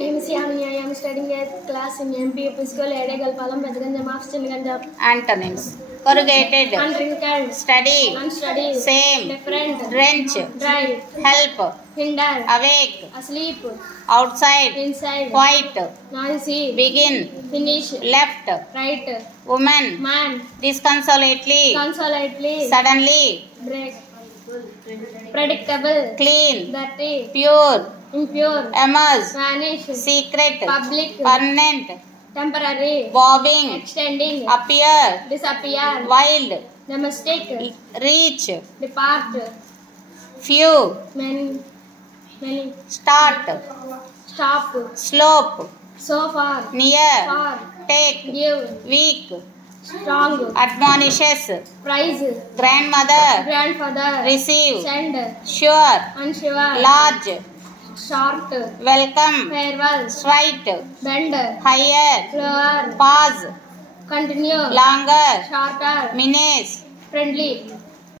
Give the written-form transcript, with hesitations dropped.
name is Yamini. I am studying 8th class in MPUP School, Edegalpalam, Pedaganjam, Chinnaganja. Antonyms: corrugated, Unwrinkled, steady, unsteady, same, different, drench, dry, help, hinder, awake, asleep, outside, inside, quiet, noisy, begin, finish, left, right, woman, man, disconsolately, consolately, suddenly, break, predictable, clean, dirty, pure, impure, emerge, vanish, secret, public, permanent, temporary, bobbing, extending, appear, disappear, wild, domestic, reach, depart, few, many, start, stop, slope, so far, near, far, take, give, weak, strong, admonishes, prize, grandmother, grandfather, receive, send, sure, unsure, large, short, welcome, farewell, slight, bend, higher, lower, pause, continue, longer, shorter, minutes, friendly.